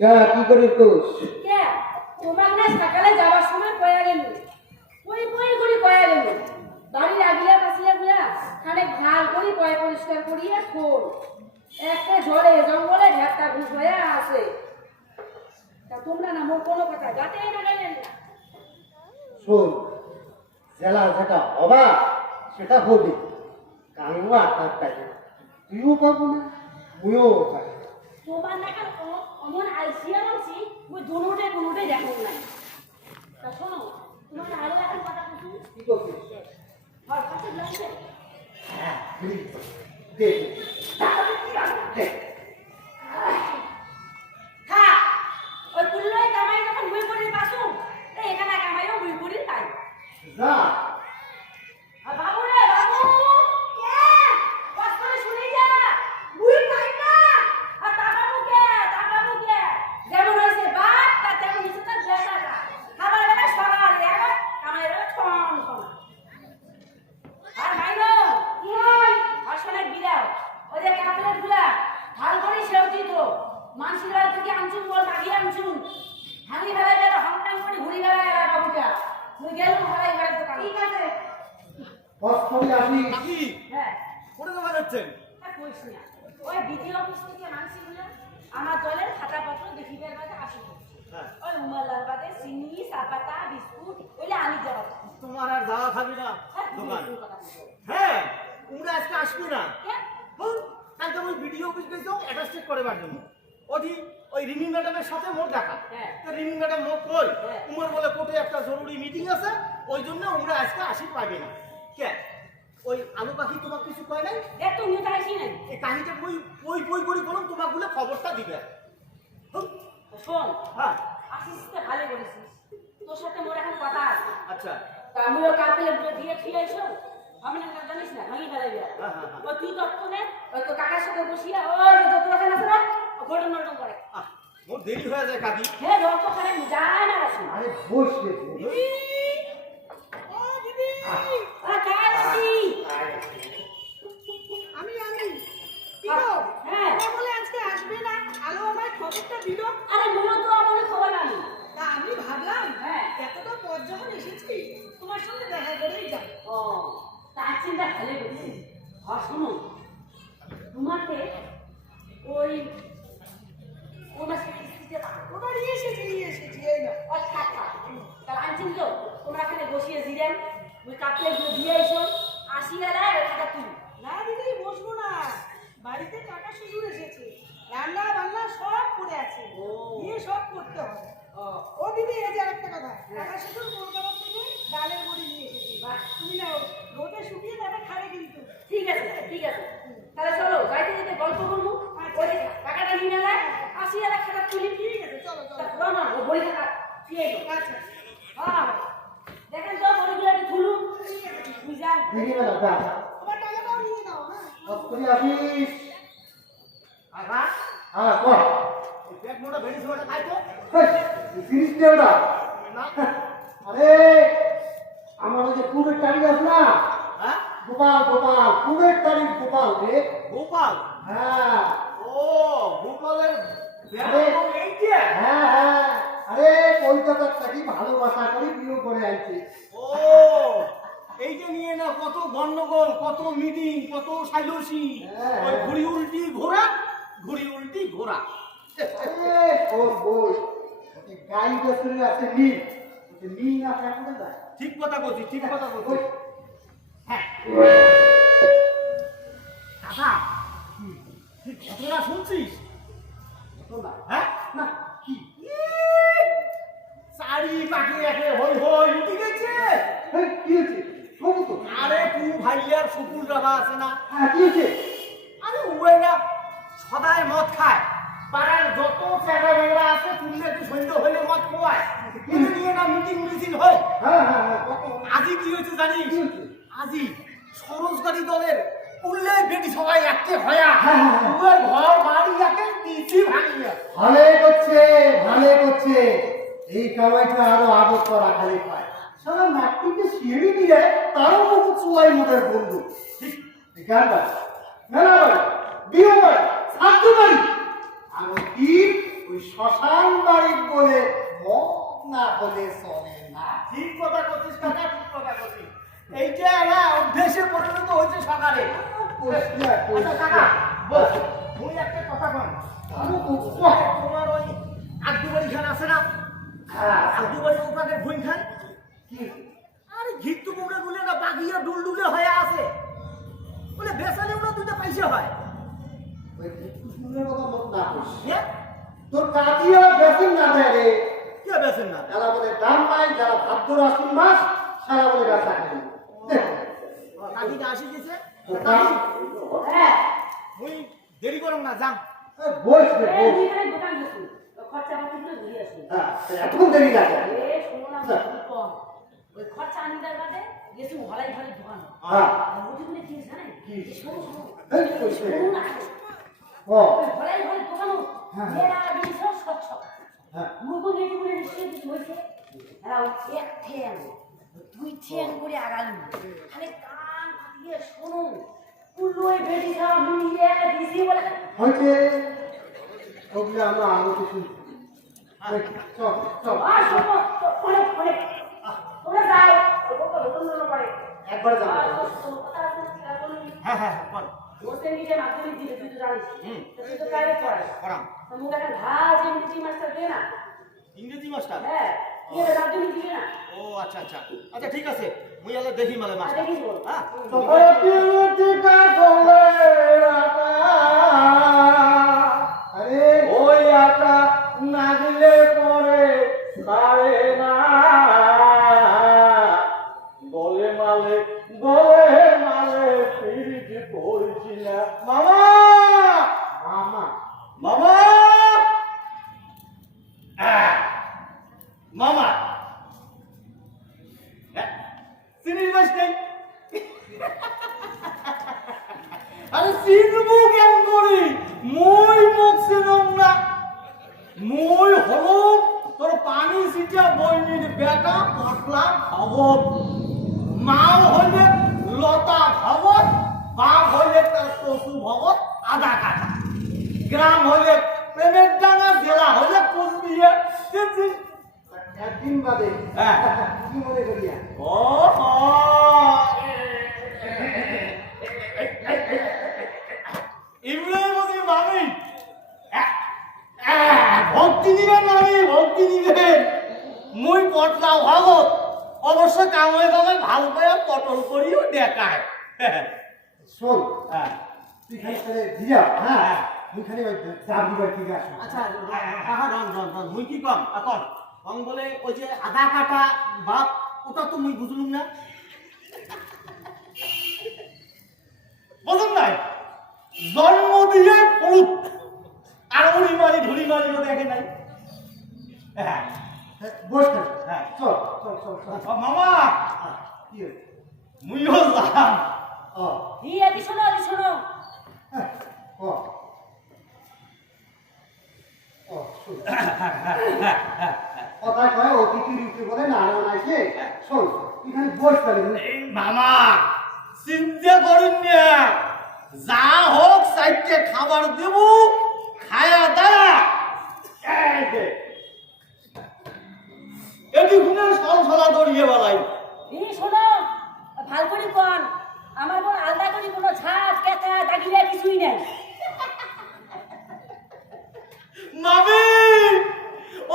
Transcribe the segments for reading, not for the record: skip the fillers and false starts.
কি করে কোস কে তোমার না সকালে যাওয়ার সময় কয়া গেল কই করে কয়া গেল বাড়ির আগিলা পাছিলা গুলা খানে ভাল করে কয়া পরিষ্কার করিয়া খোল একটা ঝড়ে জঙ্গলে ঝাপটা ঘুষ হয়ে আসে তা তোমরা না মোর কোনো কথা গাতেই না গাইলেন না শোন জেলা যেটা হবা সেটা হবে কানুয়া তার টাইমে তুইও পাবো না মুইও পাবো তোমার না কেন অমন আইসিয়া বলছি ওই দুটোতে দেখো না তা শোনো তোমার আরো এখন কথা বলছি কি করছিস আর কাছে লাগছে হ্যাঁ দেখ দেখ হ্যাঁ ওই পুল্লই কামাই যখন বই পড়ি পাসু এখানে কামাইও বই পড়ি তাই যা আর বাবু রে বাবু কে বাস করে শুনি যা বই পাই না আর তাবাবু কে যেমন হইছে বাপ তা তেমন হইছে তার বেটাটা খাবার বেলা সকাল এগার কামাই বেলা ছন ছন আর মাইনো কি হয় আসলে বিরাও ওই যে কাপড়ের গুলা ভাল করে সেউটি তো মানসির বাড়ি থেকে আনছুন বল মাগিয়ে আনছুন হাঙ্গি বেলায় বেলা হংটাং করে ঘুরি বেলায় বাবুটা তুই গেল হালাই ঘরের দোকান ঠিক আছে বস করে আসি কি হ্যাঁ কোথায় জমা যাচ্ছেন? আর কইস না ওই বিডিও অফিস থেকে মানসিগুলো আমার দলের খাতাপত্র দেখিবার বাদে আসি হ্যাঁ। ওই উমালার বাদে চিনি চাপাতা বিস্কুট ওইলে আনি যাবা তোমার আর যাওয়া খাবি না দোকান। কে হ্যাঁ, তোমরা আজকে আসবে না। কালকে ওই ভিডিও অফিস গেছো অ্যাটাস্টেড করার জন্য। ওদি ওই রিমি ম্যাডামের সাথে মোর দেখা। হ্যাঁ। তো রিমি ম্যাডাম মোর কই? হ্যাঁ। উমর বলে কোর্টে একটা জরুরি মিটিং আছে, ওই জন্য আমরা আজকে আসি পাবে না। কে? ওই আলু পাখি তোমাকে কিছু কয় নাই? একটু নিতে আসি নাই এই কাহিনীটা বই করি বলুন তোমাকে বলে খবরটা দিবে। শোন হ্যাঁ, আসিস তো ভালো করেছিস তোর সাথে মোর এখন কথা আছে আচ্ছা। তা আমিও কালকে দিয়ে ঠিক আইসো আমি না জানিস না ভাঙি ফেলাই দিয়া হ্যাঁ, হ্যাঁ, হ্যাঁ। ও তুই তখন ওই তো কাকার সাথে বসিয়া ওই যে তোর এখানে আছে না ঘটন নটন করে মোর দেরি হয়ে যায় কাকি। হে রক্ত খারাপ যায় না রাসি আরে বস রে ও দিদি আ কাকি আমি কি গো হ্যাঁ ও বলে আজকে আসবে না আলো আমায় খবরটা দিল আরে মনে তো আমার খবর আমি তা আমি ভাবলাম হ্যাঁ। এতটা পর যখন এসেছি তোমার সঙ্গে দেখা করেই যাব ও তার চিন্তা ভালো করেছি আর শুনো তোমাকে ওই মাসে কিস্তিতে ওটা নিয়ে এসেছি এই না ওই থাক তাহলে আনছেন তো তোমরা এখানে বসিয়ে দিলেন ওই কাপড়ে দিয়ে এসো আসি এলা ওই টাকা তুলি না দিদি বসবো না বাড়িতে কাকা শ্বশুর এসেছে রান্না বান্না সব পড়ে আছে ও। গিয়ে সব করতে হবে ও ও দিদি এই যে আরেকটা কথা কাকা শ্বশুর কলকাতা থেকে ডালের বড়ি নিয়ে এসেছে বাহ। তুমি নাও রোদে শুকিয়ে তারা খাবে কিন্তু ঠিক আছে তাহলে চলো যাইতে যেতে গল্প করবো ওই যে টাকাটা নিয়ে এলে আসি এলা খাতা তুলি ঠিক আছে চলো চলো তা না ও বই টাকা দিয়ে আচ্ছা হ্যাঁ দেখেন তো বড়গুলো একটু খুলুন তুই যান দেখি না দাদা তোমার টাকাটাও নিয়ে নাও হ্যাঁ বস করে আসিস আগা হ্যাঁ কর এই ব্যাগ মোটা ভেড়ি ছোটা খাইতো জিনিস দে ওটা না। আরে আমার ওই যে পুরের তারিখ আছে না হ্যাঁ, গোপাল পুরের তারিখ গোপাল রে গোপাল। হ্যাঁ ও গোপালের আরে। ব্যাগ এইটা। হ্যাঁ আরে কলকাতার থাকি ভালোবাসা করে বিয়ে করে আনছে ও এইটা নিয়ে না কত গন্ডগোল, কত মিটিং, কত সাইলসি। হ্যাঁ। ওই ঘুড়ি উল্টি ঘোড়া। আরে ওর বই ওকে গাই বছরে আছে নীল ওকে নীল না থাকলে যায় ঠিক কথা বলছি। ওই, হ্যাঁ কাকা, তুই ঘটনা শুনছিস? শোনা হ্যাঁ, না কি চারি পাখি একে হই উঠে গেছে। এই, কি হয়েছে শোনো তো আরে তু ভাইয়ার শুকুর রাভা আছে না? হ্যাঁ কি হয়েছে আরে ওই না সদায় মদ খায়, পাড়ার যত চেঁড়া বেড়া আছে তুললে একটু সন্ধ্যে হইলে মদ খাওয়ায়। এটা নিয়ে না মিটিং হয়। হ্যাঁ হ্যাঁ হ্যাঁ কত আজি কি হয়েছে জানিস? কি হয়েছে? আজি সরোজগাড়ি দলের উল্লে বেটি সবাই একটি হয়া হ্যাঁ, হ্যাঁ, হ্যাঁ। উয়ের ঘর বাড়ি একে দিছি ভাঙিয়া। ভালে করছে এই কামাইটা আরো আদর করা খালি পায় সারা নাট্যকে সিঁড়ি দিয়ে তারও মতো চুলাই মোটের বন্ধু ঠিক গানটা মেলা বাড়ি বিয়ে বাড়ি ছাত্র বাড়ি আর ওই শ্মশান বাড়ি বলে মদ না হলে চলে না। ঠিক কথা করছিস কাকা, ঠিক কথা করছিস। এইটা না অভ্যেসে পরিণত হয়েছে সকালে। আচ্ছা কাকা, বস, মুই একটা কথা কম। তোমার ওই আব্দু বাড়ি খান আছে না? আব্দু বাড়ি ওখানে ভুইন খান। আরে ঘিট্টু কুমড়ে গুলে না বাগিয়া ডুলডুলে হয়ে আছে। বলে বেসালে ওরা দুটো পয়সা হয়। হ্যাঁ? তোর কাজিয়া বেতন না দেয় রে। কে বেসেন না? যারা বলে দাম পায়, যারা ভাদ্র আশ্বিন মাস সারা বলে বেচা কেন। কাকিটা আসি গেছে। হ্যাঁ মুই দেরি করুন না, যাম। বসবে এই বস। দুইখানে দোকান গেছি খরচা পাতি গুলো ঘুরে আসি এখন দেরি লাগে। এ শোনো না কম ওই খরচা আনিদার বাদে গেছি হলাই হলাই দোকান হ্যাঁ মুটি মুটি কি জানেন কি? শোনো শোনো এই কইছে। শোনো না ও হলাই হলাই দোকান হ্যাঁ। মেরা দিন সব স্বচ্ছ হ্যাঁ মুরগো গেটি করে নিশ্চয় কিছু হয়েছে আর এক ঠ্যাং দুই ঠ্যাং করে আগালু খালি কান দিয়ে শোনো কুল্লোয় বেটি খাওয়া মিলিয়ে একটা দিছি বলে হইছে ওগুলো আমরা আলো কিছু চল চল আর শোনো অনেক অনেক তোমরা যাও ওকে নতুন নতুন করে একবার যাবো। হ্যাঁ হ্যাঁ বল। হোস্টেল নিচে মাধ্যমিক দিবে তুই তো জানিস হুম। তুই তো প্রাইভেট পড়াস করাম। তো মুখ একটা ভাল যে ইংরেজি মাস্টার দে না ইংরেজি মাস্টার? হ্যাঁ কি হবে মাধ্যমিক দিবে না ও আচ্ছা আচ্ছা আচ্ছা, ঠিক আছে, মুই আলে দেখি মালে আর মাস্টার। দেখিস বল হ্যাঁ আরে ওই আটা না দিলে পরে পারে না গলে মালে ফিরিতে পড়ছি না। মামা মামা মামা মামা চিনিস বাস নেই? আরে চিনবো কেন করি? মই মুখ চিনম না। মই হলো তোর পানি সিটা বইনির বেটা পটলা ভগত। মাও হইলে লতা ভগত, বাপ হইলে তার পশু ভগত আধা কাটা। গ্রাম হইলে প্রেমের ডাঙা, জেলা হইলে কুচবিহার। চিনছিস? একদিন বাদে হ্যাঁ। কি মনে করিয়া ও ইব্রাহিম মুসলিম মামি ভক্তি নিবেন, মামি ভক্তি নিবেন। মুই পটলা ভাগত অবশ্য কামে কামে ভাল করে পটল করিও দেখায়। শোন হ্যাঁ। তুই খালি তাহলে দিয়া হ্যাঁ তুই খালি ওই দাবি বাড়ি থেকে আসো। আচ্ছা মুই কি কম এখন কম বলে ওই যে আধা কাটা বাপ, ওটা তো মুই বুঝলুম না। বুঝুন নাই, জন্ম দিয়ে পুরুত আর উড়ি মারি ধুলি মারিও দেখে নাই। হ্যাঁ বস খালি হ্যাঁ। চল চল চল চল মামা কি হয়েছে? মুইও যাম। ও দি শোনো হ্যাঁ, ও ও শোন কথা কয় অতিথি রূপে বলে না আনাইছে। শোন তুই খালি বস খালি এই মামা চিন্তা করেন না, যা হোক সাইডে খাবার দেব, খায়া দাঁড়া। এটি শুনে সলসলা দড়িয়ে বেলাই। এই শোনো ভাল করে কোন আমার কোন আলাদা করে কোনো ছাদ কেতা দাগিরা কিছুই নাই মামি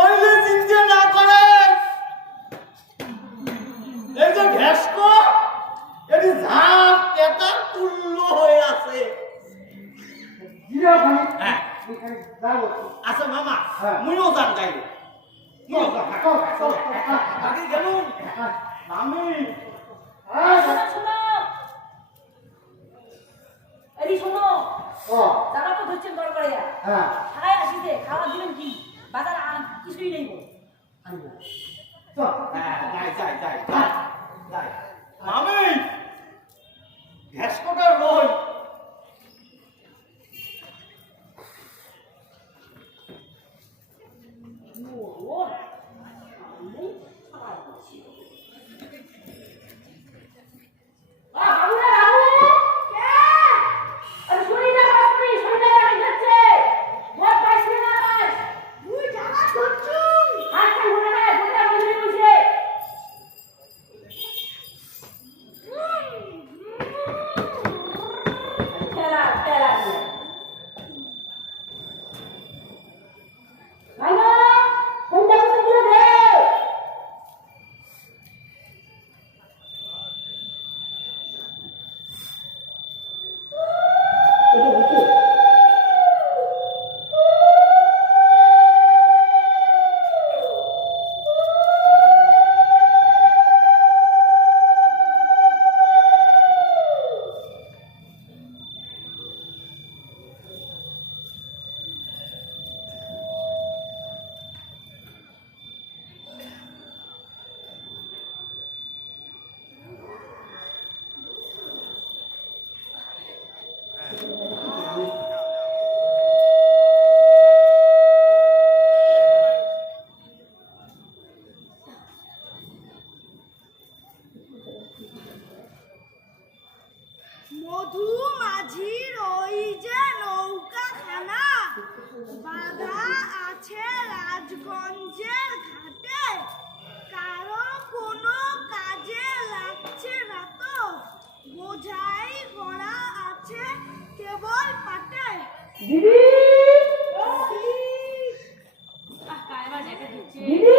ওই যে চিন্তা না করে, এই যে ঘেসকো এটি ঝাঁপ কেটা তুল্য হয়ে আছে। গিরা খালি হ্যাঁ তুই খালি যাবো আচ্ছা মামা, হ্যাঁ। মুইও যান যাইব। চল চল চল আগে গেলুম মামি। শোনো এই শোনো ও দাদা তো ধরছেন দরকারে হ্যাঁ খাই আসিতে খাওয়া দিলেন কি বাজার কিছুই নেই গো চল হ্যাঁ যাই মামি ঘেসকোটা রই। ও আমি খাওয়া দিচ্ছি বাবু রে বাবু কে আরে শুনি না বাবু শুনি না আমি যাচ্ছে মত পাইছি না পাইছ তুই দিদি কায়মা ডেকে দিচ্ছে দিদি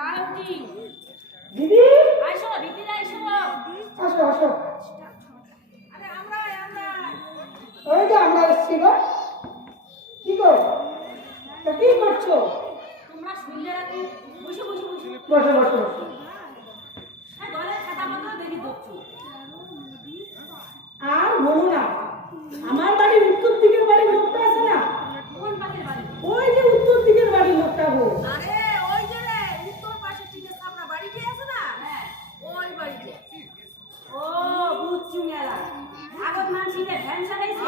আয় উঠি দিদি আইসো দিদি আইসো আসো আসো আরে আমরা ওই যে আমরা এসছি গো কি গো তা কি করছো তোমরা শুনলে রাতে বসে বসে বসে বসো বসো বসো ঘরে খাতা মতো দেখি দেখছো আর বলো না আমার বাড়ির উত্তর দিকের বাড়ির লোকটা আছে না কোন পাখির বাড়ি ওই যে উত্তর দিকের বাড়ির লোকটা গো আরে ওই যে রে উত্তর পাশে ঠিক আছে আমরা বাড়িতে আছে না হ্যাঁ ওই বাড়িতে ও বুঝছি মেলা আগত মানসিকে ভ্যান চালাইছে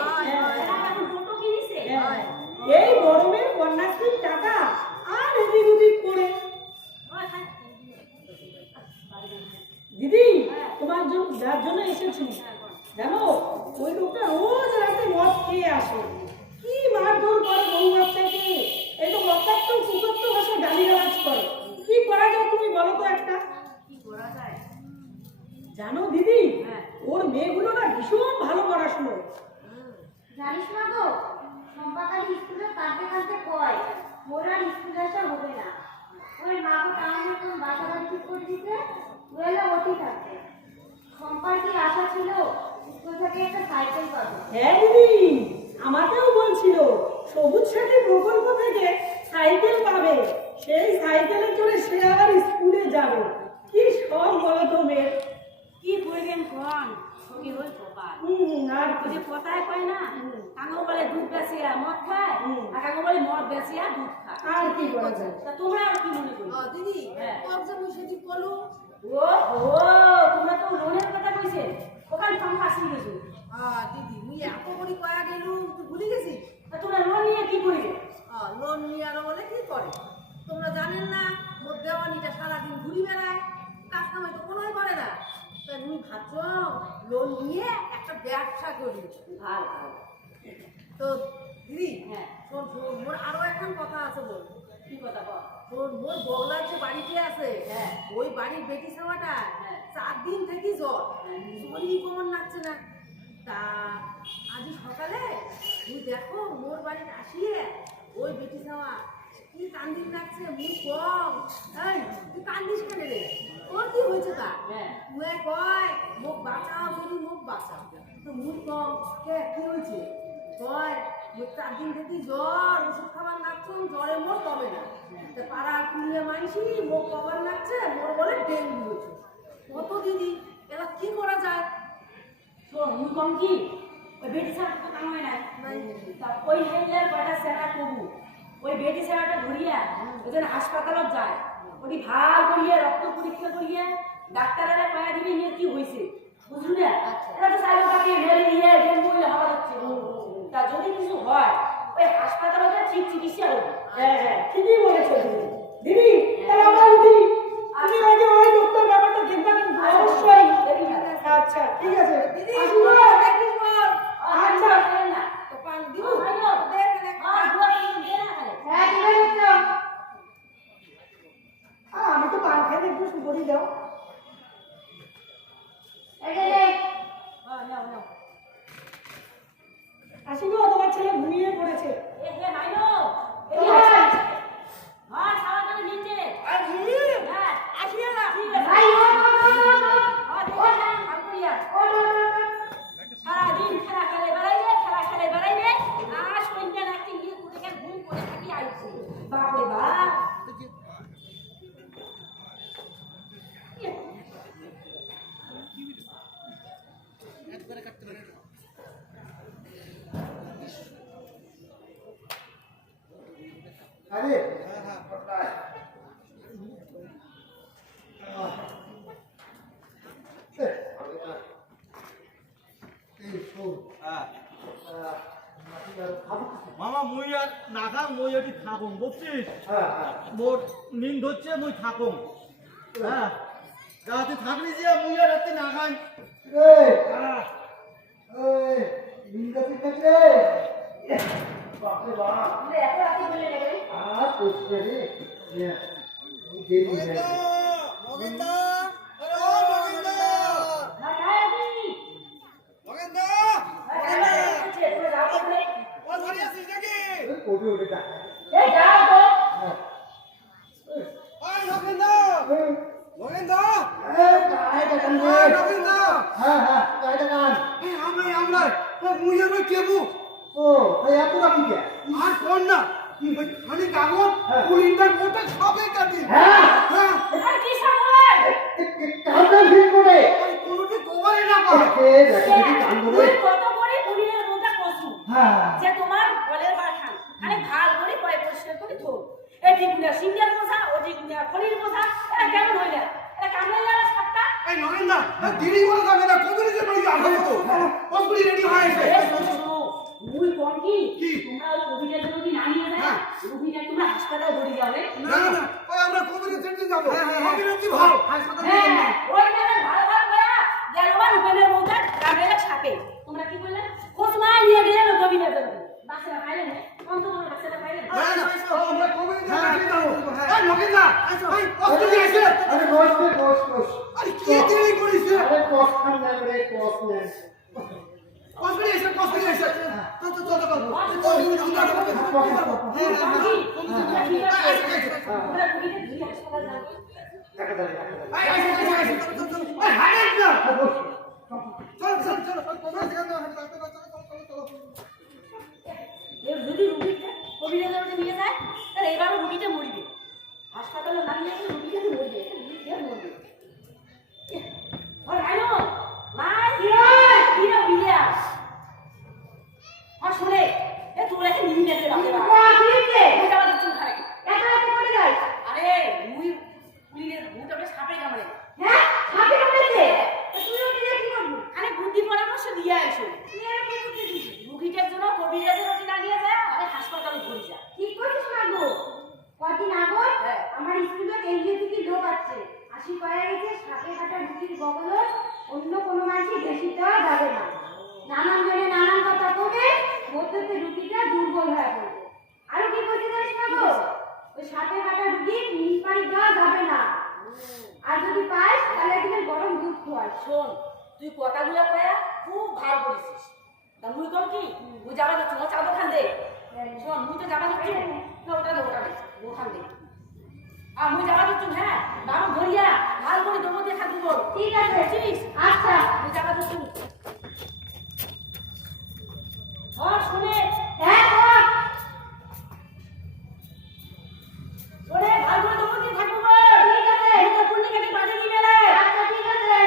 এরা এখন টোটো কিনেছে এই গরমের কন্যাশ্রীর টাকা আর এদিক ওদিক করে দিদি তোমার জন্য যার জন্য এসেছি জানো ওই লোকটা রোজ রাতে মদ খেয়ে আসে কি মারধর করে বউ বাচ্চাকে একটু রক্তাক্ত কুকত্ত ভাষা গালিগালাজ করে কি করা যায় তুমি বলো তো একটা কি করা যায় জানো দিদি হ্যাঁ। ওর মেয়েগুলো না ভীষণ ভালো পড়াশুনো জানিস না গো সম্পাকারী স্কুলে কাঁদতে কাঁদতে কয় মোর আর স্কুলে আসা হবে না ওই মা গো টাউনে কোন বাসা বাড়ি ঠিক করে দিতে ওয়েলে ওটি থাকবে সম্পার কি আশা ছিল স্কুল থেকে একটা সাইকেল পাবে হ্যাঁ দিদি আমাকেও বলছিল সবুজ সাথী প্রকল্প থেকে সাইকেল পাবে সেই সাইকেলে চড়ে সে আবার স্কুলে যাবে কি সব বলো তো মেয়ে কি করবেন কোন কি হই কপাল আর ওই যে কথায় কয় না কাঙ্গো বলে দুধ বেচিয়া মদ খায় আর কাঙ্গো বলে মদ বেচিয়া দুধ খায় আর কি করা যায় তা তোমরা আর কি মনে করো দিদি হ্যাঁ। কবজা মুশিদি বলো ও তোমরা তো লোনের কথা কইছে ওখানে ফর্ম ফাঁসি গেছো দিদি মুই এত করি কয়া গেলু তুই ভুলে গেছিস তা তোমরা লোন নিয়ে কি করবে লোন নিয়ে আরো বলে কি করে তোমরা জানেন না মোর দেওয়ানিটা সারাদিন ঘুরি বেড়ায় কাজ কামাই তো কোনোই করে না তাই মুই ভাবছো লোন নিয়ে একটা ব্যবসা করি ভালো ভালো তো দিদি হ্যাঁ শোন শোন মোর আরো এখন কথা আছে বল কি কথা বল শোন মোর বগলার যে বাড়িতে আছে হ্যাঁ। ওই বাড়ির বেটি সেবাটা হ্যাঁ। 4 দিন থেকে জ্বর হ্যাঁ। শরীরই কমন লাগছে না তা আজ সকালে তুই দেখো মোর বাড়িতে আসিয়ে ওই বেটি সেবা কি কান্দিস লাগছে মুখ কম এই তুই কান্দিস কেন রে তোর কি হয়েছে তা হ্যাঁ তুই কয় মুখ বাঁচাও যদি মুখ বাঁচাও তো মুখ কম কে কি হয়েছে কয় মুখ 4 দিন থেকে জ্বর ওষুধ খাবার লাগছে জ্বরে মোর কমে না তা পাড়ার কুড়িয়ে মাইসি মুখ কবার লাগছে মোর বলে ডেঙ্গু হয়েছে কত দিদি এবার কি করা যায় শোন মুই কম কি ওই বেটি ছাড়া তো কাম হয় নাই তা ওই হেলার কয়টা সেটা কবু ওই বেটি সেরাটা ধরিয়া ওজন হাসপাতালত যায় ওটি ভাল করিয়া রক্ত পরীক্ষা করিয়া ডাক্তারেরা কয়া দিবি নিয়ে কি হয়েছে বুঝলি না এটা তো সাইলো কাকে ম্যালেরিয়া ডেঙ্গু হওয়া হচ্ছে তা যদি কিছু হয় ওই হাসপাতালতে ঠিক চিকিৎসা হবে হ্যাঁ হ্যাঁ ঠিকই বলেছো দিদি দিদি তাহলে আমরা উঠি তুমি ওই যে ওই লোকটার ব্যাপারটা দেখবা কিন্তু অবশ্যই দেখি না আচ্ছা ঠিক আছে দিদি আসি গো। দেখিস বল আচ্ছা না তো পান দিব ও ভাইও দেখ দেখ দুয়া কিন্তু দে না খালে হ্যাঁ দিবে দিচ্ছ আমি তো পান খেতে একটু সুপরি দাও এই যে নাও নাও আসি গো তোমার ছেলে ঘুমিয়ে পড়েছে এ হে ভাইও এই আছে হ্যাঁ সারা করে নিচে আর দিদি হ্যাঁ আসিয়া না ঠিক আছে ভাই ও সারাদিন খেলা খেলে বেড়াইবে আর সন্ধ্যা রাখতে গিয়ে কুটিকে ঘুম করে থাকি আইছি বাপরে বাপ আরে এই শোন মামা মুই আর না খাম মুই এটি থাকুম বুঝছিস হ্যাঁ হ্যাঁ মোর নিন ধরছে মুই থাকুম হ্যাঁ রাতে থাকলি যে মুই আর রাতে না খাই এই এই নিন্দাতি থাকলে বাপরে বাপ আমরা এত রাতে বলে রে আর করছে রে দেরি হয়ে গেছে না গায় আপনি মগেন্দা মগেন্দা তোরা যাও করে ওঠে ওঠে টাকা এই যাও তো হ্যাঁ এই নগেন্দা নগেন্দা এই কায়টা কান রে এই নগেন্দা হ্যাঁ হ্যাঁ কায়টা কান এই আমরা মুইয়ের ওই কেবু ও এই এত রাখি কে আর কোন না ওই খালি কাগজ হ্যাঁ। পুলিশটার মোটা সবে কাটি হ্যাঁ হ্যাঁ আর কি সামনে কাঁদা ভিড় করে এই কোনোটি কভারে না পায় এ দেখো দেখি কান ধরে কত করে পুলিশের মধ্যে কসু হ্যাঁ যে তোমার বলের বাখান আরে ভাল করে পয় পরিষ্কার করে ধো এই দিগুনা সিঙ্গার মশা ও দিগুনা খলির মশা এটা কেমন হইলা এটা কামড়ে যাবে সাতটা এই নগেন্দা দিদি বলে যাবে না কবির যে বলি আগে তো কসগুলি রেডি হয়ে গেছে এই শোনো মুই কোন কি কি? তোমরা ওই কোভিডের জন্য কি না নিয়ে যায় হ্যাঁ। কোভিডে তোমরা হাসপাতালে ভরে যাবে না না ওই আমরা কবির সেন্টারে যাব কবির কি ভালো হ্যাঁ ওই জায়গায় ভালো ভালো করা গেলবার উপেনের মধ্যে কামড়ে ছাপে তোমরা কি বললে কোসমা নিয়ে গেলে কোভিডের জন্য বাচ্চারা খাইলে না কোন তো বাচ্চারা খাইলে না না না আমরা কবির সেন্টারে যাব এই নগেন্দা এই কসগুলি আছে আরে বস বস বস আরে কি দেরি করিস আরে কস খান না রে কস নে কসগুলি আছে তো তোমরা কোভিডে দুই হাসপাতাল যাও টাকা দাও এর যদি রুগীটা কোভিডের জন্য নিয়ে যায় তাহলে এবারও রুগীটা মরবে হাসপাতালে না নিয়ে গেলে রুগীটা মরবে রুগীটা মরবে আর আইনো মাই বিরা বিরা আর শুনে এ তোমরা কি নিয়ে যেতে পারবে না এটা আমাদের চুল খারাপ আরে মুই পুলিশের ভূতটা সাপে কামড়ে আরে বুদ্ধি পরামর্শ দিয়ে আইছো রুগীটার জন্য কোভিডের জন্য না নিয়ে যায় আরে হাসপাতালে ভরে যায় কদিন আগত হ্যাঁ। আমার স্কুলে কেন্দ্রীয় থেকে লোক আছে আসি কয়া গেছে সাপে কাটা রুটির বগলত অন্য কোনো মানুষই বেশি দেওয়া যাবে না নানান জনে নানান কথা কবে মধ্যে রুটিটা দুর্বল হয়ে পড়বে আরো কি বলতে জানিস না গো ওই সাপে কাটা রুটি মিনিট পানি দেওয়া যাবে না আর যদি পাস তাহলে একদিন গরম দুধ খোয়াস শোন তুই কথাগুলো কয়া খুব ভালো করেছিস তা মুই কম কি মুই যাবা যাচ্ছি না চাবো খান দে শোন মুই তো যাবা যাচ্ছি না ওটা দে ওখান দে আর মুই যাবা যাচ্ছি হ্যাঁ বাবা ধরিয়া ভালো করে দমো দিয়ে থাকবো ঠিক আছে বুঝছিস আচ্ছা মুই যাবা যাচ্ছি আর শুনে হ্যাঁ বল। শুনে ভালো করে দমো দিয়ে থাকবো ঠিক আছে মুই তো পূর্ণিমাকে বাজে দিবে রে আচ্ছা ঠিক আছে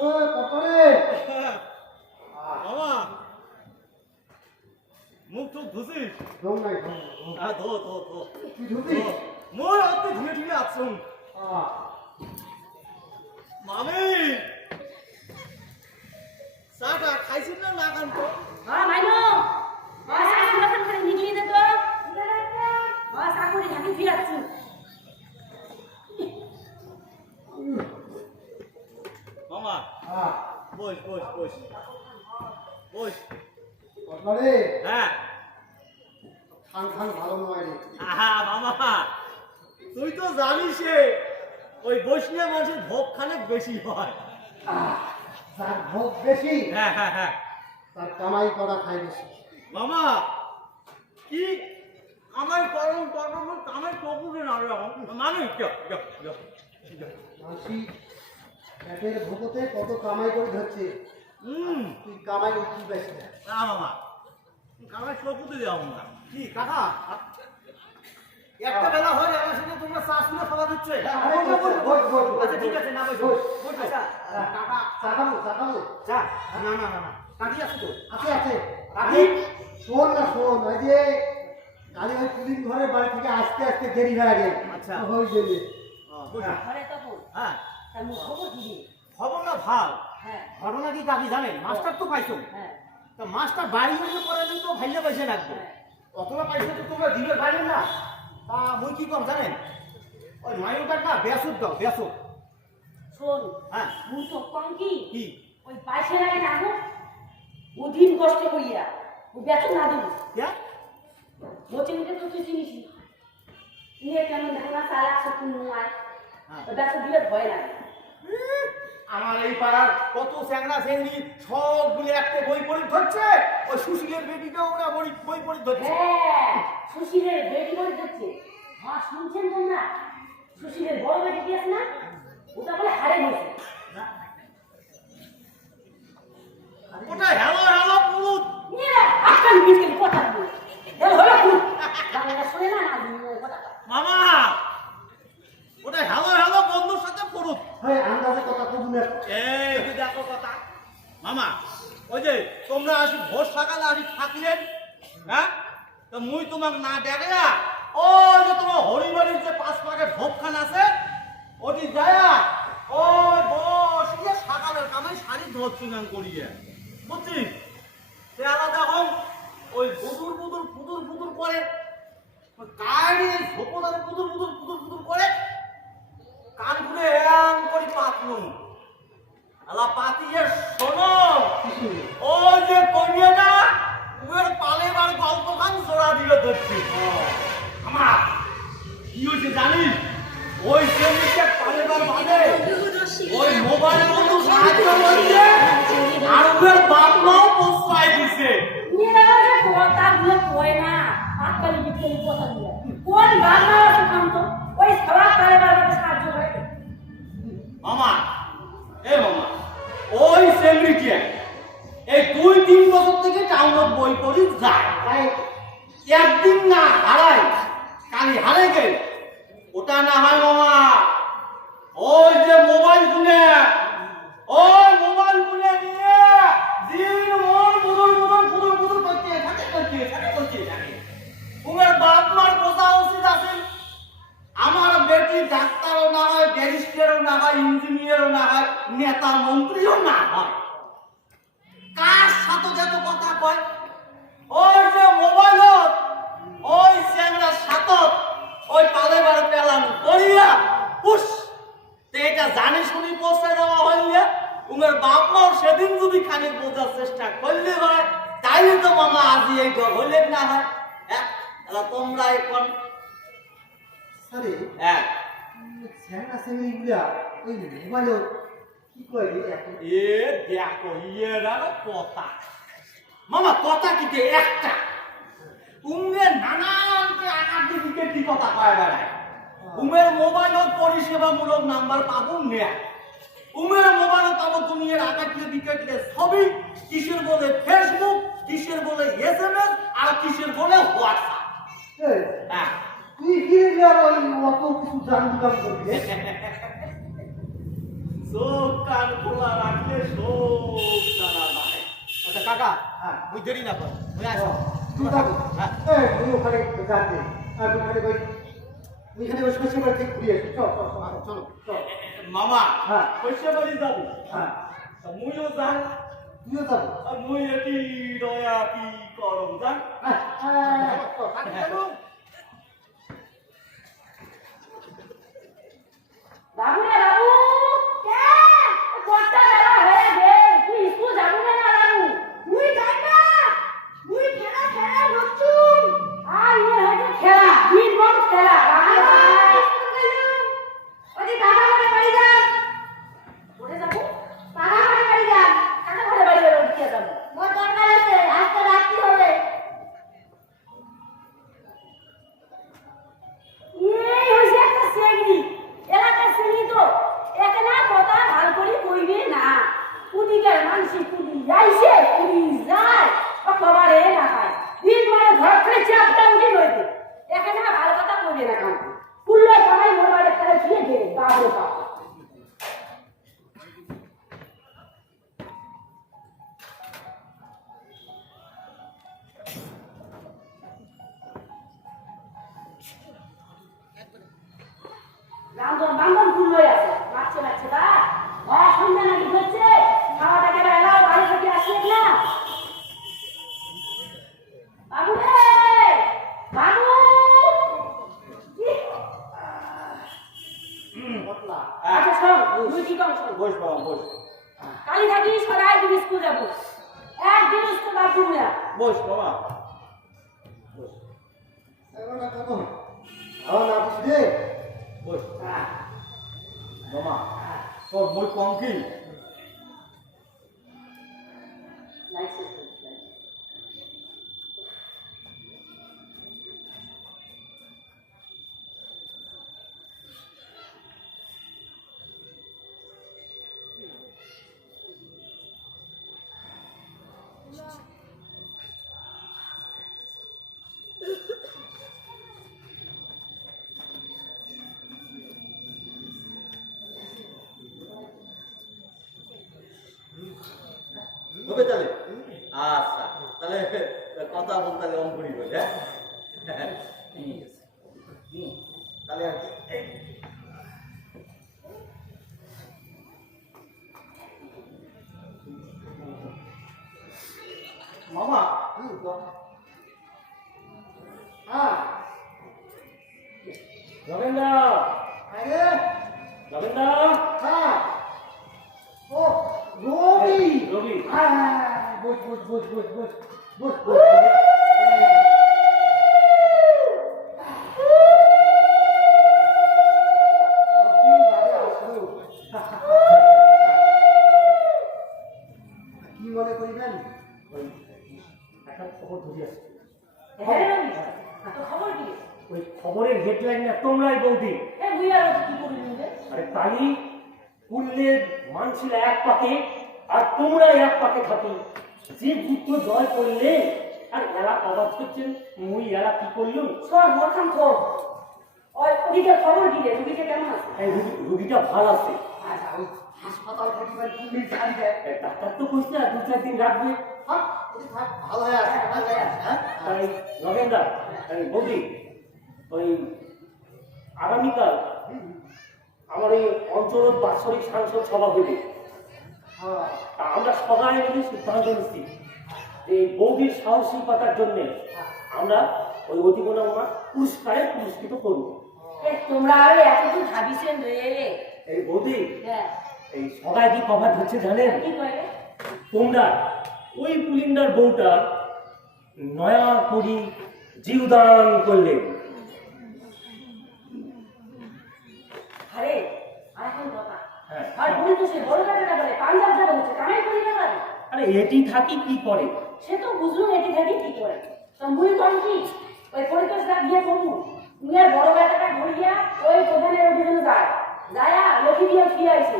ও কতরে মামা মুখ তো ধুছিস দম নাই ধো তুই ঢুকি মোর অতি ধীরে ধীরে আসুন মামি চাটা খাইছিস না খান তো হ্যাঁ মাইনো হ্যাঁ সাকুরা খান করে নিগলি দে তো হ্যাঁ সাকুরি হাকি ফিরাচ্ছি মামা হ্যাঁ বস কতরে হ্যাঁ খান খান ভালো নয় রে আহা মামা তুই তো জানিস ওই বৈষ্ণব মানুষের ভোগ খানেক বেশি হয় যার ভোগ বেশি হ্যাঁ তার কামাই করা খায় বেশি মামা কি আমার করম কামাই কপুরে না রে মানে মাসি পেটের ভোগতে কত কামাই করে ধরছে তুই কামাই করে কি বেশি না মামা কামাই কপুতে যাও না কি কাকা একটা বেলা হয়ে আমার সঙ্গে তোমরা চা শুনে খাওয়া দিচ্ছে আচ্ছা ঠিক আছে না বসো আচ্ছা কাকা চাকাবো চা না কাকি আছে তো আছে কাকি শোন ওই যে কালি ওই পুলিশ ঘরের বাড়ি থেকে আসতে আসতে দেরি হয়ে গেল। আচ্ছা। হয়ে গেলে বুঝলি? ঘরে তখন হ্যাঁ তার মুখ খবর দিবি। খবর না ভাল হ্যাঁ ঘটনা কি কাকি জানেন মাস্টার তো পাইছো হ্যাঁ তো মাস্টার বাড়ি হয়ে পরে তো ভাইলে পয়সা লাগবে হ্যাঁ। অতটা পয়সা তো তোমরা দিলে পারবেন না তা মুই কি কম জানেন ওই মায়ুটার না বেসুর দাও বেসুর শোন হ্যাঁ মুই তো কম কি কি ওই পাশে লাগে না গো অধীন কষ্ট করিয়া ও বেতন না দিবি क्या মোচিনকে তো তুই চিনিস নিয়ে কেমন দেখো না চালাক শক্তি নয় হ্যাঁ। ও বেতন দিলে ভয় লাগে আমার এই পাড়ার কত স্যাংরা স্যাংরি সবগুলো একটা বই পড়ে ধরছে ওই সুশীলের বেটিটাও ওরা বই পড়ে ধরছে হ্যাঁ সুশীলের বেটি করে দিচ্ছে হ্যাঁ শুনছেন তোমরা সুশীলের বড় বেটি কি আছে না ওটা বলে হারে গেছে ওটা হ্যালো হ্যালো পুরুত নিয়ে আজকাল বিজকেল কথা বলে এর হলো পুরো বাংলা শুনে না কথা মামা ওটা হ্যালো হ্যালো বন্ধুর সাথে পুরুত হ্যাঁ আন্দাজে কথা কবু না। এই যে দেখো কথা মামা ওই যে তোমরা আসি ভোর সকালে আসি থাকলেন হ্যাঁ তো মুই তোমাক না দেখলা ওই যে তোমার হরিবাড়ির যে 5 পাকের ঝোপখান আছে ওটি যায়া ওই বসিয়ে সকালের কামে শাড়ি ধরছিলাম করিয়ে বুঝছিস সে আলাদা দেখো ওই বুদুর বুদুর ফুদুর ফুদুর করে কাড়ি ঝোপদারে ফুদুর ফুদুর ফুদুর ফুদুর করে কান ঘুরে এরাম করে পাতলুম আলা পাতিয়ে শোনো ওই যে কন্যাটা ওর পালেবার গল্প গান জোড়া দিয়ে ধরছি আমার কি হয়েছে জানিস ওই জমিতে পালেবার বাদে ওই মোবাইল বন্ধু সাহায্য করছে আর ওর বাপ মাও প্রশ্রয় দিছে নিয়ে কথা গুলো কয় না আজকাল বিজকেল কথা দিয়ে কোন বাংলা আছে কাম তো ওই সবা করে বারবার সাহায্য করে মামা এ মামা ওই সেলিব্রিটি এই 2-3 বছর থেকে টাউনত বই পড়ি যায় তাই একদিন না হারাই কালি হারে গেল ওটা না হয় মামা ওই যে মোবাইল গুনে ওই মোবাইল গুনে নিয়ে দিন মন বুদুর বুদুর বুদুর বুদুর করতে থাকে তোমার বাপ মার বোঝা উচিত আছে আমার বেটি ডাক্তারও না হয় ব্যারিস্টারও না হয় ইঞ্জিনিয়ারও না হয় নেতা মন্ত্রীও না হয় কার সাথে যত কথা কয় ওই যে মোবাইলত ওই চ্যাংরা সাতত ওই পালেবার পেলাম করিয়া পুষ এটা জানি শুনি পৌঁছে দেওয়া হইলে উমের বাপ মাও সেদিন যদি খানিক বোঝার চেষ্টা করলে হয় তাইলে তো মামা আজি এই হইলে না হয় হ্যাঁ তোমরা এখন আরে হ্যাঁ স্যাংরা স্যাংরি গুলা ওই মোবাইলে কি কয় রে এখন এ দেখো ইয়ের কথা মামা কথা কিতে একটা উমে নানান আকার দিকে কি কথা কয় বেড়ায় উমের মোবাইলত পরিষেবামূলক নাম্বার পাবো নেয়া উমের মোবাইলত পাবো দুনিয়ার আকার দিকে ছবি কিসের বলে ফেসবুক কিসের বলে SMS আর কিসের বলে হোয়াটসঅ্যাপ এই, হ্যাঁ তুই কি রে ওই অত কিছু জানতাম করবি রে? চোখ কান খোলা রাখলে সব জানা যায় আচ্ছা কাকা হ্যাঁ ওই দেরি না কর ওই আসো তুই যাবি হ্যাঁ এই তুই ওখানে যাবি আর ওখানে ওই শস্য বাড়িতে ঘুরে আসি চল চল চল চলো চল মামা হ্যাঁ। পয়সা বাড়ি যাবি হ্যাঁ তা মুইও যান তুইও যাবি আর মুই এটি দয়া কি করম জান হ্যাঁ বাবু রে বাবু কে কত বেলা হয়ে গে তুই স্কুল যাবি না বাবু মুই যাই না মুই খেলা খেলা নতুন আর ইয়ে হচ্ছে খেলা দিন বড় খেলা ওদি কাকা ঘরে বাড়ি যান ওরে যাবো কাকা ঘরে বাড়ি যান কাকা ঘরে বাড়ি গেল উঠিয়ে যাবো মোর দরকার আছে আজ তো রাত্রি হবে বান্ধব ফুল হয়ে আছে বাচ্চা বাচ্চা বা সন্ধ্যা নাকি হচ্ছে খাওয়াটাকে এলাও বাড়ি থেকে আসিয়ে না বাবু রে বাবু পটলা আচ্ছা শোন তুই কি কম শোন বস বাবা বস। কালি থাকি সদাই তুমি স্কুল যাবো একদিন স্কুল বাদ দিব না বস বাবা বস এখন না কত আমার না বুঝলে বস। মামা তোর মই কম কি? হবে তাহলে? আচ্ছা তাহলে কথা বলতে তাহলে অঙ্কুরি বল হ্যাঁ তাহলে আর কি মামা হ্যাঁ রবীন্দ্র আরে রবীন্দ্র হ্যাঁ ও রবি রবি হ্যাঁ বস বস বস বস বস বস বস কতদিন বাদে আসলো কি মনে করিবেন ওই একটা খবর ধরে আসছে হ্যাঁ রবি তো খবর কি ওই খবরের হেডলাইন না তোমরাই বৌদি এ বুইয়া কি করে নিবে আরে কালি কুল্লের মানছিল এক পাকে আর তোমরা এক পাকে থাকি যে যুদ্ধ জয় করলে আর এলা অবাক করছেন মুই এলা কি করলুম সর মোরখান খোর ওই ওদিকে খবর কি রে রুগীকে কেমন আছে এই রুগীটা ভালো আছে আচ্ছা ওই হাসপাতাল পরিবার পুলিশ জানি দেয় ডাক্তার তো কইছে আর 2-4 দিন রাখবে হ্যাঁ ভালো হয়ে আছে ভালো হয়ে আছে হ্যাঁ তাই নগেন্দা বৌদি ওই আগামীকাল আমার এই অঞ্চলের বাৎসরিক সাংসদ সভা হইবে হ্যাঁ তা আমরা সবাই মিলে সিদ্ধান্ত নিচ্ছি যে এই বৌদির সাহসিকতার জন্যে আমরা ওই অতিগুণা পুরস্কারে পুরস্কৃত করব এ তোমরা আরে এতদূর ভাবিছেন রে এই বৌদি হ্যাঁ এই সবাই কি কভার হচ্ছে জানেন কি কয় রে তোমরা ওই পুলিন্দার বউটা নয়া করি জীবদান করলেন আরে আর এখন কথা হ্যাঁ। আর ভুল তো সে বড় কাটাটা বলে পাঞ্জাব যাবে হচ্ছে কামাই করি না পারে আরে এটি থাকি কি করে সে তো বুঝলো এটি থাকি কি করে তো মুই কম কি ওই পরিতোষ দা বিয়ে করবো মুয়ের বড় বেটাটা ধরিয়া ওই প্রধানের অভিযানে যায় যায়া লক্ষ্মী দিয়ে ফিরে আইছে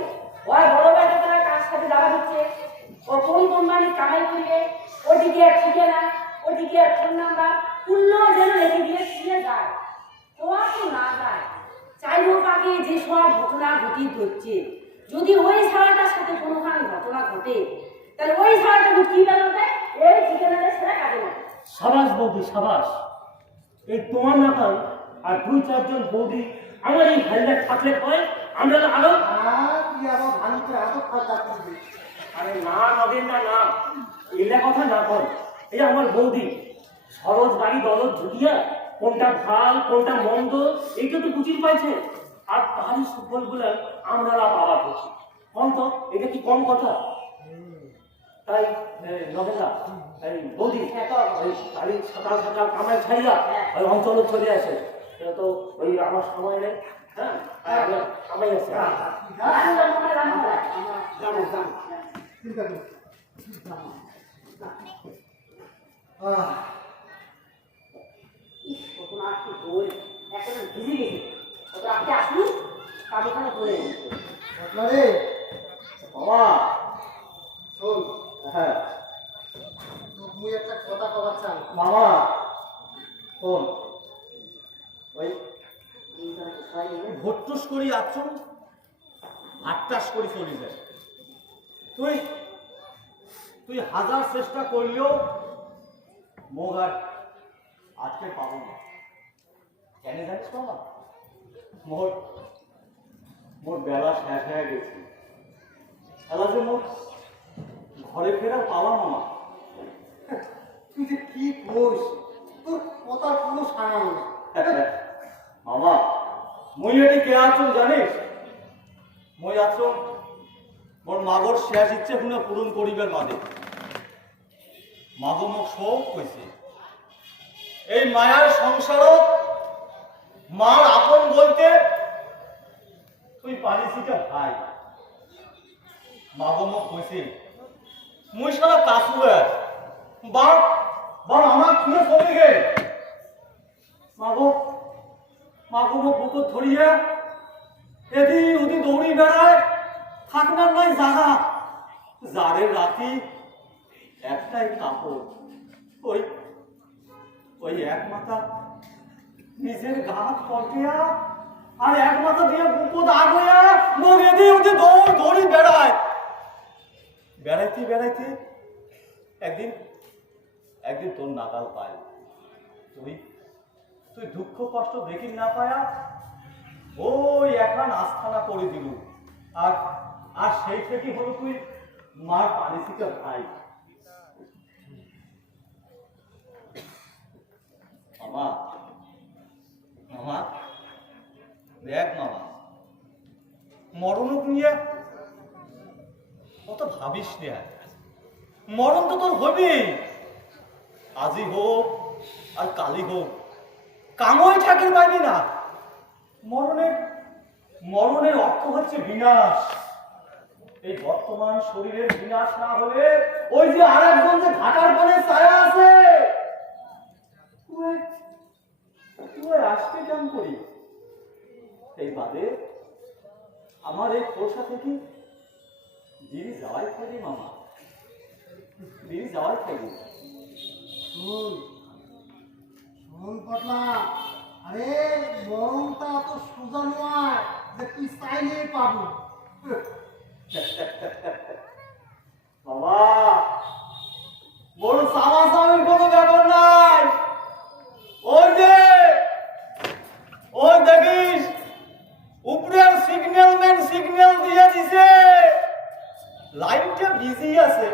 ওই বড় বেটাটা কার সাথে যাওয়া হচ্ছে ও কোন কোম্পানি কামাই করবে ওদিকে আর ঠিকানা ওদিকে আর ফোন নাম্বার পূর্ণ যেন লেখে দিয়ে ফিরে যায় তো আর তো না যায় চাইলেও আগে যে সব ঘটনা ঘটিয়ে হচ্ছে যদি ওই ছাড়াটার সাথে কোনোখানে ঘটনা ঘটে তাহলে ওই ছাড়াটা কি বেরোবে এই ঠিকানাটা সেটা কাটে না সাবাস বৌদি সাবাস এই তোমার নাকাল আর 2-4 জন বৌদি আমার এই হেলমেট থাকলে পরে আমরা না আরো তুই আমার ভালো করে এত খরচা করবি আরে না নগেন্দা না এলা কথা না কর এই আমার বৌদি সরোজ বাড়ি দলত ঝুটিয়া কোনটা ভাল কোনটা মন্দ এইটা তো বুঝিয়ে পাইছে আর তারই সুফলগুলো আমরা পাওয়া করছি কম তো এটা কি কম কথা তাই নগেন্দা এই বৌদি ওই বাড়ি সকাল সকাল কামাই ছাইয়া ওই অঞ্চলে চলে আসে এটা তো ওই আমার সময় নেই হ্যাঁ কামাই আছে জানো জানো চিন্তা করি কখন আর কি বই এখন ভিজে গেছে তো আপনি আসুন কাবুখানে করে রে বাবা শোন হ্যাঁ তোকে মুই একটা কথা কবার চাই মামা শোন ওই ভোট্টুস করি আচুন আটটাস করি চলে যায় তুই তুই হাজার চেষ্টা করলেও মোক আর আজকে পাবো না কেন জানিস বাবা মোর মোর বেলা শেষ হয়ে গেছে। এলা যে মোর ঘরে ফেরার পাওয়া মামা। তুই যে কি কোষ, তোর কথার কোনো সাড়া নেই। মামা মুই এটি কে আছুন জানিস? মুই আছুন মোর মাগর শেষ ইচ্ছে শুনে পূরণ করিবার বাদে। মাগো মোক সব কইছে এই মায়ার সংসারত মার আপন বলতে তুই পালিছিটা ভাই। মাগো মোক কইছে মুই সারা কাছুয়ে বার বার আমার ছুঁয়ে চলে গে। মাগো মাগো মোক বুকত ধরিয়ে এদি ওদি দৌড়ি বেড়ায়, থাকনার নাই জাগা। জারের রাতি একটাই কাপড়, ওই ওই এক মাথা নিজের গাছ পটিয়া আর এক মাথা দিয়ে বুকত আগয়া মোক এদি ওদি দৌড় দৌড়ি বেড়ায়। বেড়াইতে বেড়াইতে একদিন একদিন তোর নাগাল পায়। তুই তুই দুঃখ কষ্ট দেখি না পায়া ওই এখন আস্থানা করে দিল। আর আর সেই থেকে হলো তুই মার পালিসিতে ভাই। মামা মামা দেখ মামা, মরণক নিয়ে কত ভাবিস নে। মরণ তো তোর হবি, আজি হোক আর কালি হোক, কামই ঠাকের পাইবি না। মরণের মরণের অর্থ হচ্ছে বিনাশ। এই বর্তমান শরীরের বিনাশ না হলে ওই যে আরেকজন যে ঘাটার পানে ছায়া আছে, তুই আসতে কেমন করি? এই বাদে আমার এই খোসা থেকে দিদি যাওয়াই খাইবি মামা, দিদি যাওয়াই খাইবি। শোন শোন পটলা, আরে মরণটা তো সোজা নয় যে তুই চাইলেই পাবি। বাবা বড় সামাসামির কোনো ব্যাপার নাই। ওই যে ওই দেখিস উপরের সিগন্যাল ম্যান সিগন্যাল দিয়ে দিছে, লাইনটা বিজি আছে,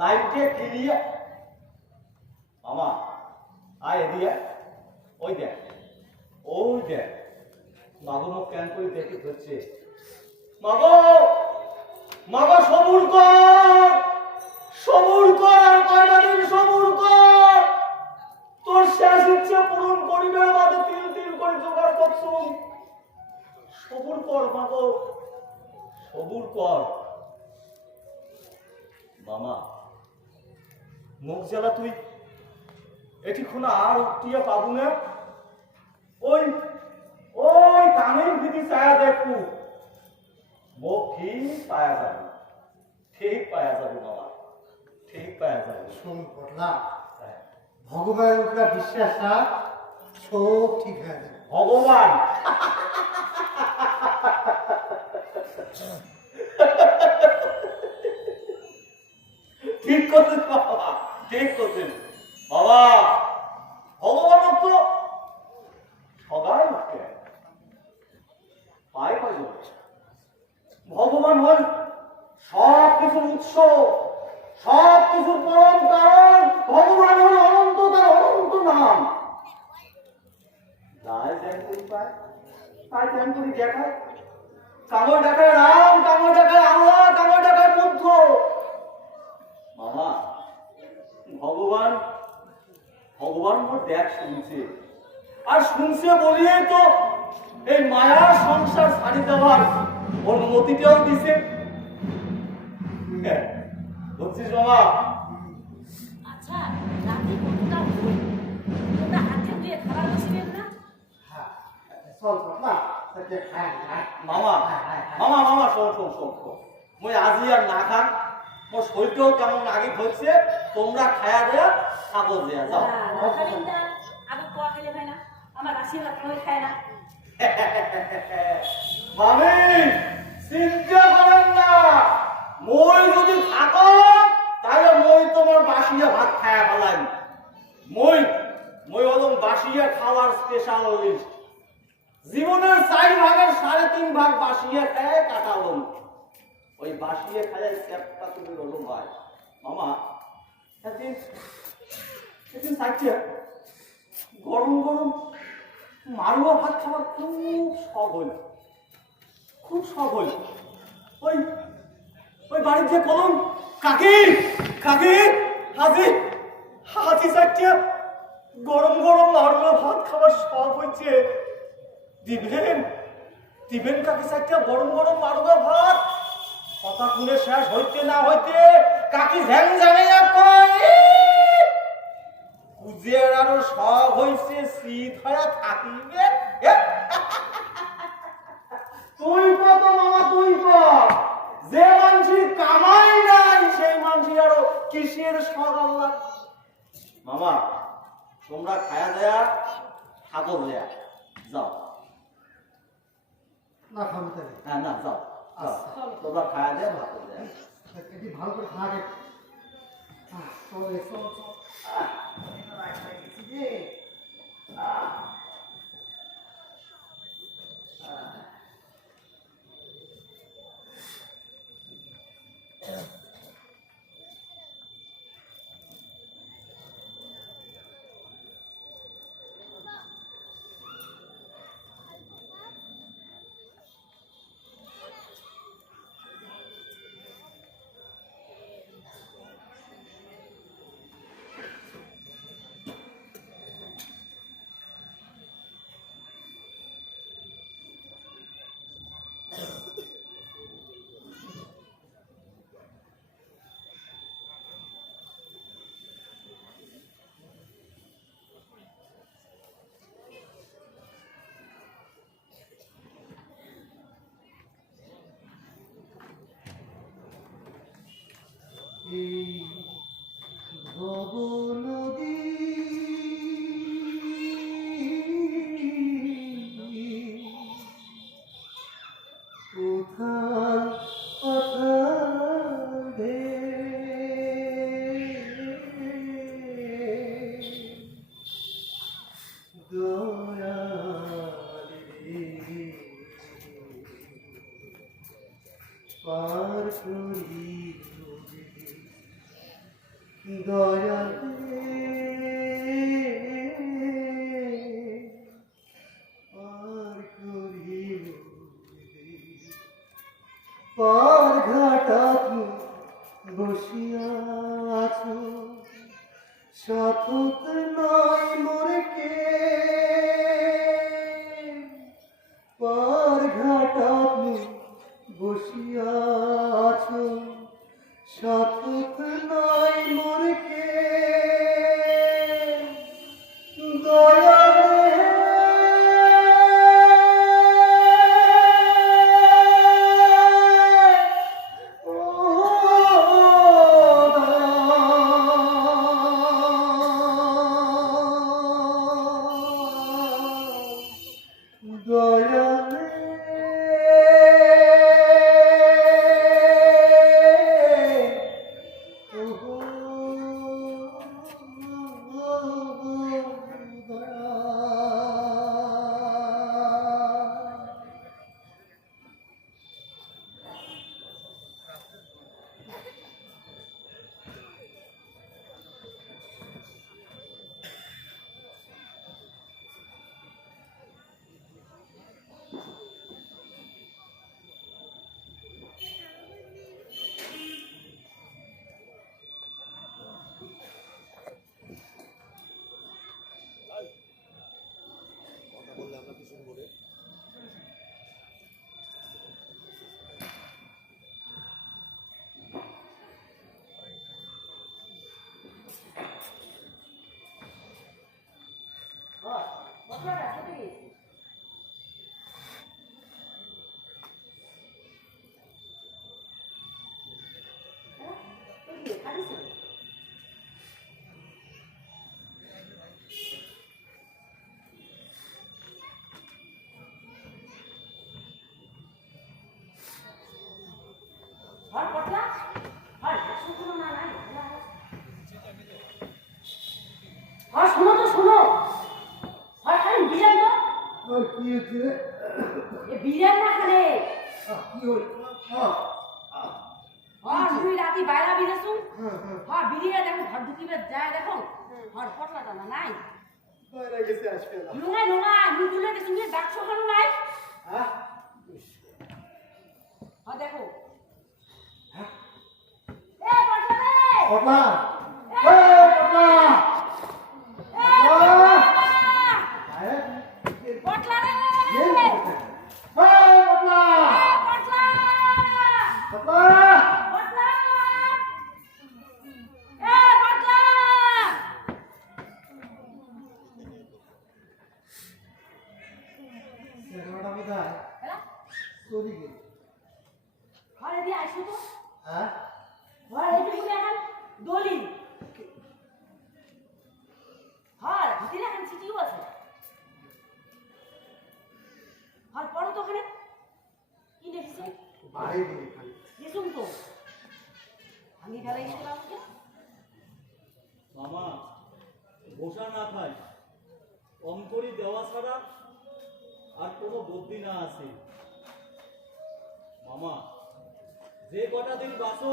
লাইনটা ক্লিয়ার। মামা আয় এদিকে, ওই দেখ ওই দেখ মাগো মুখ ক্যান করে দেখে ধরছে। মাগো মাগো সবুর কর, সবুর কর, আর কয়টা দিন সবুর কর। তোর শেষ ইচ্ছে পূরণ করিবে বাদে তিল তিল করে জোগাড় করছুম। সবুর কর মাগো, সবুর কর। মামা মুখ জ্বালা তুই এটি খুনা আর উঠিয়া পাবো না। ওই ওই কানের দিদি ছায়া দেখু মুখ ঠিক পায়া যাবে, ঠিক পায়া যাবে মামা, ঠিক পায়া যাবে। শোন পটলা, ভগবানের উপরে বিশ্বাস রাখ, সব ঠিক হয়ে যাবে। ভগবান ঠিক করছেন বাবা, ঠিক করছেন বাবা। ভগবান তো সবাই উঠে পায় পাই। ভগবান হল সব কিছুর উৎস, সব কিছুর পরম কারণ। ভগবান হল অনন্ত, তার অনন্ত নাম। তাই ধ্যান করি পায়, তাই ধ্যান করি দেখায়। কামড় দেখায় রাম, কামড় দেখায় আল্লাহ, কামড় দেখায় বুদ্ধ। মামা ভগবান ভগবান মোর দেখ শুনছে, আর শুনছে বলিয়েই তো এই মায়ার সংসার ছাড়ি দেওয়ার অনুমতিটাও দিছে। বুঝছিস মামা? আচ্ছা রাতে কতটা ভোর, তোমরা হাতে দিয়ে খাবার বসিবেন না? হ্যাঁ চল পটলা, তাকে খায় খায়। মামা মামা মামা শোন শোন শোন শোন, মই আজি আর না খান, মোর শরীরটাও কেমন আগে হচ্ছে। তোমরা খায়া দেয়া খাবো দেয়া যাও। না খাবেন না, আগে পোয়া খেলে হয় না, আমার আশীর্বাদ খায় না। মামি চিন্তা করেন না, মই যদি থাকো তাহলে মই তোমার বাসিয়া ভাত খায়া ফেলাম। মই মই হলাম বাসিয়া খাওয়ার স্পেশালিস্ট। জীবনের 4 ভাগের 3.5 ভাগ বাসিয়ে খায় কাটালম। ওই বাসিয়ে খায় চ্যাপটা তুমি হলো ভাই মামা। একদিন চাইছে গরম গরম মারুয়া ভাত খাবার খুব শখ হইল, খুব শখ হইল। ওই ওই বাড়ির যে কলম কাকি কাকি হাজি হাজি চাইছে গরম গরম মারুয়া ভাত খাবার শখ হয়েছে। দিবেন দিবেন কাকি চাইতে গরম গরম মারুয়া ভাত। কথা শুনে শেষ হইতে না হইতে কাকি ঝ্যাং ঝ্যাঙাইয়া কয় কুজের আরো শখ হইছে শীত হয়ে থাকিবে। তুই কত মামা তুই কর, যে মানুষের কামাই নাই সেই মানুষের আরো কিসের শখ আল্লাহ। মামা তোমরা খায়া দেয়া থাকো দেয়া যাও। না খাবো তাহলে। হ্যাঁ না যাও যাও, তোমরা খায়া দেয়া ভাত দেয়া। এটি ভালো করে থাকে। চল চল চল। এই ভব নদী উথাল পাথাল দয়ালে পার করি দয়ালে পার করিব পার ঘাটাত বসিয়া আছো সাথত নাই মোরে কে পার ঘাটাত বসিয়া আছো সাথত নাই মোরে কে দয়ালে শোনো তো শোনো, খালি বিজান তো আর কি হচ্ছে রে? এ বিরাট না খালে কি হল? আর দুই রাতি বাইরা বিরেছুন হ্যাঁ হ্যাঁ হ্যাঁ বিরিয়া দেখো ঘর ঢুকিবে যায় দেখো ঘর পটলাটা না নাই বাইরে গেছে আজকে না। নোংাই নোংাই মুই তুলে দিছুন যে ডাক সহানো নাই হ্যাঁ হ্যাঁ দেখো হ্যাঁ এ পটলা রে পটলা এই পটলা আরে পটলা রে এই পটলা পটলা পটলা পটলা এ পটলা সেটা কোথায় এলা চলে গেল ঘরে দিয়ে আইসো তো হ্যাঁ ঘরে এটুকু এখন দলি হ্যাঁ ভিতরে এখন চিঠিও আছে হ্যাঁ পড়ো তো ওখানে কি দেখছে বাইরে গেলে খালি দেখুন তো আমি ফেলাই এসে আমাকে মামা বসা না খাই অঙ্করি দেওয়া ছাড়া আর কোনো বুদ্ধি না আছে মামা যে কটা দিন বাসো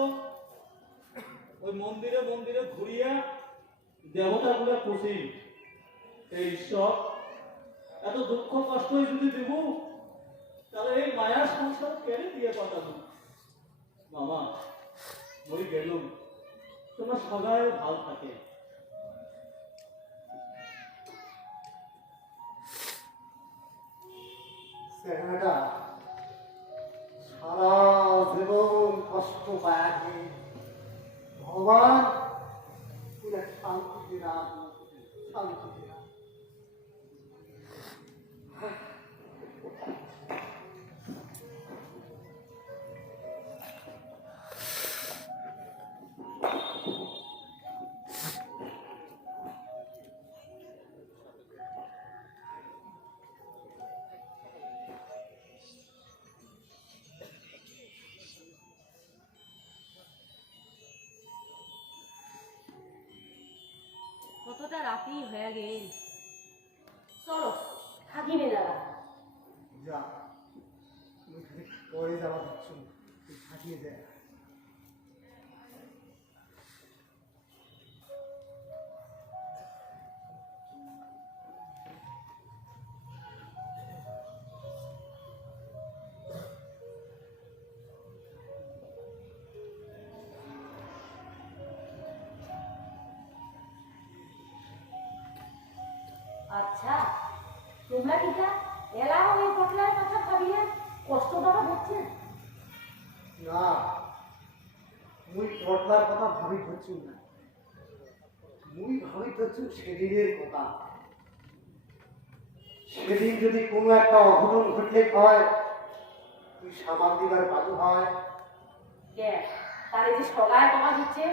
ওই মন্দিরে মন্দিরে ঘুরিয়া দেবতাগুলো খুশি এই ঈশ্বর এত দুঃখ কষ্টই যদি দেব তাহলে এই মায়ার সংসার কেড়ে দিয়ে পাঠাবো মামা মই গেলুম তোমার সবাই ভালো থাকে চেহারাটা সারা জীবন কষ্ট পায় ভগবান তুলে শান্তি দিলাম শান্তি দিলাম কতটা রাতি হয়ে গেল চলো থাকিবে না যা তুমি খালি পরে যাওয়া দিচ্ছ তুই থাকিয়ে যায় আচ্ছা তোমরা কিটা এলা ওই পটলার কথা ভাবিয়ে কষ্ট দেওয়া হচ্ছে না মুই পটলার কথা ভাবি ধরছি না মুই ভাবি ধরছি সেদিনের কথা সেদিন যদি কোনো একটা অঘটন ঘটলে হয় তুই সামাল দিবার বাজু হয় কে তারে যে সগায় তোমার দিচ্ছে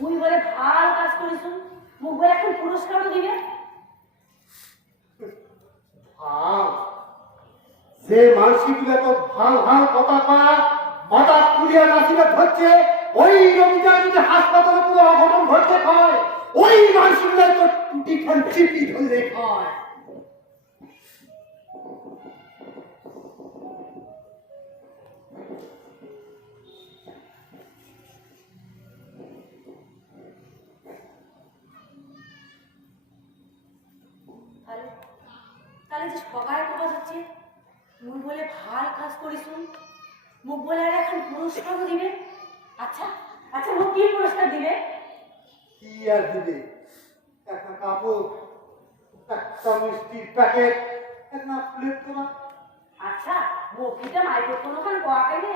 মুই বলে ভাল কাজ করিস মুখ বলে এখন পুরস্কারও দিবে ভাল যে মানসিকগুলো তো ভাল ভাল কথা পায় মাথা কুড়িয়া নাচিবে ধরছে ওই রবিটা যদি হাসপাতালে পুরো অঘটন ঘটতে হয় ওই মানসিকগুলো তো টুটি খান চিপি ধরলে হয় তাহলে তাহলে যে সগায় তোমার হচ্ছে মুই বলে ভাল কাজ করিস মুখ বলে আর এখন পুরস্কারও দিবে আচ্ছা আচ্ছা মুখ কি পুরস্কার দিবে কি আর দিবে একটা কাপড় একটা মিষ্টির প্যাকেট একটা প্লেট তোমার আচ্ছা মুখিটা মাইকের কোনোখান কোয়া খাইবে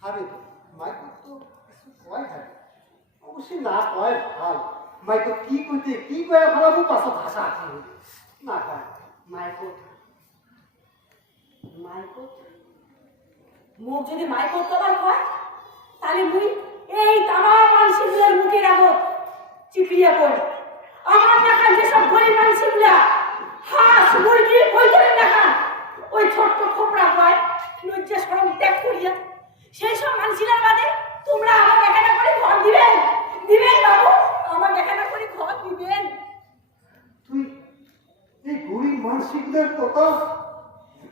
খাবে তো মাই তো কিছু কয় থাকে অবশ্যই না কয় ভাল মাই তো কি কইতে কি কয় ভালো পাশা ভাষা আছে না কয় মাইকোট মাইকোট মুখ যদি মাইকোট তোমার কয় তাহলে মুই এই তামাম মানুষগুলোর মুখের আগত চিপিয়া পড়ি আমার দেখান যেসব গরিব মানুষগুলা হাঁস মুরগি ওই ধরে দেখান ওই ছোট্ট খোপড়া কয় লজ্জা সরম ত্যাগ করিয়া সেই সব মানুষগুলার বাদে তোমরা আমার দেখাটা করে ঘর দিবেন দিবেন বাবু আমার দেখাটা করে ঘর দিবেন তুই এই গরিব মানসিকদের কথা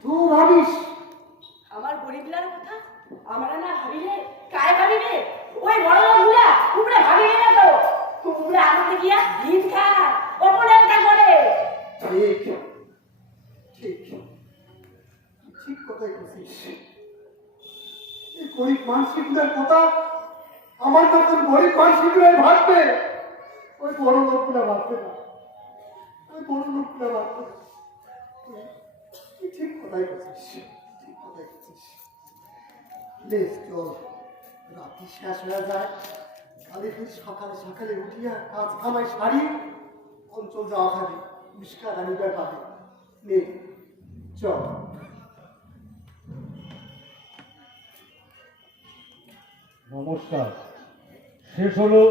তুই ভাবিস? আমার গরিবলার কথা আমরা না ভাবিলে কায় ভাবিবে? ওই বড় লোকগুলা তোমরা ভাবিবে না তো? তোমরা আনন্দে গিয়া দিন খা অপরাধটা করে। ঠিক ঠিক ঠিক কথাই বলছিস। এই গরিব মানসিকদের কথা আমার মতন গরিব মানসিকরাই ভাববে, ওই বড় লোকগুলা ভাববে না, ওই বড় লোকগুলা ভাববে না। তুই ঠিক কথাই বলছিস, ঠিক কথাই বলছিস। বেশ চল, রাত্রি শেষ হয়ে যায়, কালে ফির সকালে সকালে উঠিয়া কাজ খামাই সারি অঞ্চল যাওয়া খাবি, উস্কার আনিবার পাবে নে চল। নমস্কার। শেষ হলো